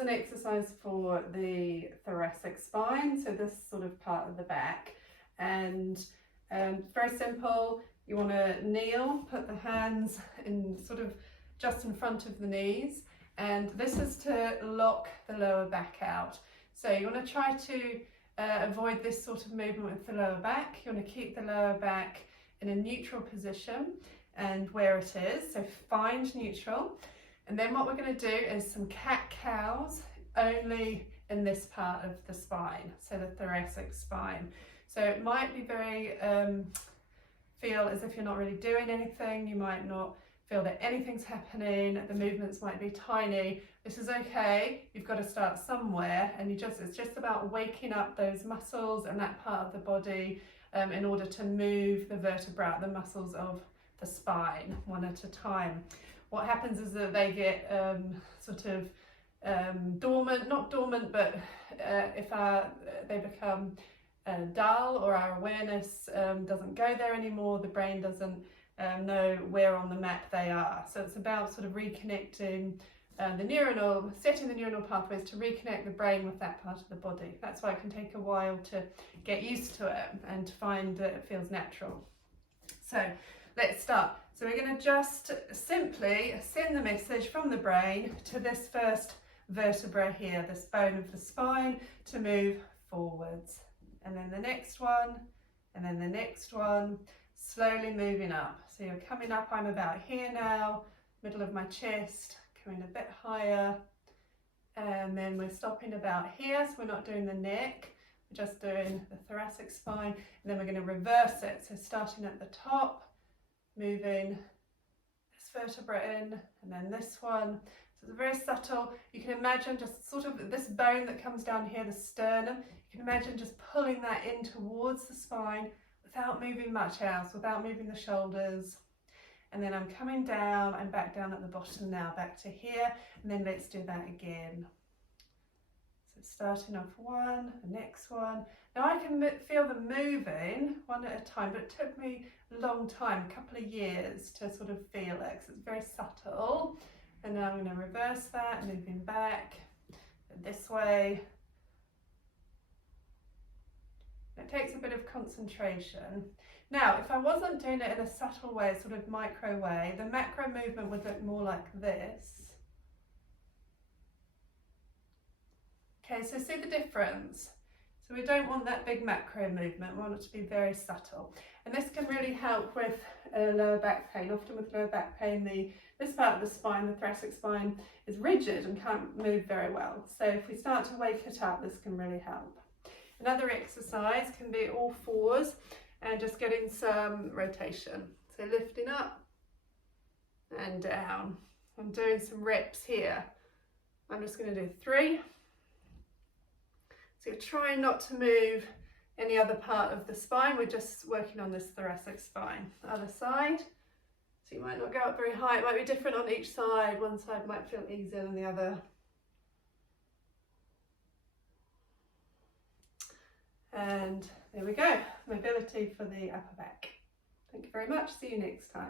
An exercise for the thoracic spine, so this sort of part of the back, and very simple. You want to kneel, put the hands in sort of just in front of the knees, and this is to lock the lower back out. So you want to try to avoid this sort of movement with the lower back. You want to keep the lower back in a neutral position and where it is, so find neutral. And then what we're going to do is some cat-cows only in this part of the spine, so the thoracic spine. So it might be very, feel as if you're not really doing anything. You might not feel that anything's happening. The movements might be tiny. This is okay. You've got to start somewhere, and it's just about waking up those muscles and that part of the body in order to move the vertebra, the muscles of the spine, one at a time. What happens is that they get sort of dormant, not dormant, but if they become dull, or our awareness doesn't go there anymore, the brain doesn't know where on the map they are. So it's about sort of reconnecting setting the neuronal pathways to reconnect the brain with that part of the body. That's why it can take a while to get used to it and to find that it feels natural. So let's start. So we're going to just simply send the message from the brain to this first vertebra here, this bone of the spine, to move forwards. And then the next one, and then the next one, slowly moving up. So you're coming up, I'm about here now, middle of my chest, coming a bit higher. And then we're stopping about here, so we're not doing the neck, we're just doing the thoracic spine. And then we're going to reverse it, so starting at the top, moving this vertebra in, and then this one. So it's very subtle. You can imagine just sort of this bone that comes down here, the sternum, you can imagine just pulling that in towards the spine without moving much else, without moving the shoulders. And then I'm coming down, I'm back down at the bottom now, back to here, and then let's do that again. So starting off one, the next one. Now I can feel them moving one at a time, but it took me a long time, a couple of years to sort of feel it, because it's very subtle. And now I'm going to reverse that, moving back this way. It takes a bit of concentration. Now, if I wasn't doing it in a subtle way, sort of micro way, the macro movement would look more like this. Okay, so see the difference? So we don't want that big macro movement, we want it to be very subtle. And this can really help with lower back pain. Often with lower back pain, this part of the spine, the thoracic spine, is rigid and can't move very well. So if we start to wake it up, this can really help. Another exercise can be all fours and just getting some rotation. So lifting up and down. I'm doing some reps here. I'm just going to do 3. So you're trying not to move any other part of the spine. We're just working on this thoracic spine. Other side. So you might not go up very high. It might be different on each side. One side might feel easier than the other. And there we go, mobility for the upper back. Thank you very much. See you next time.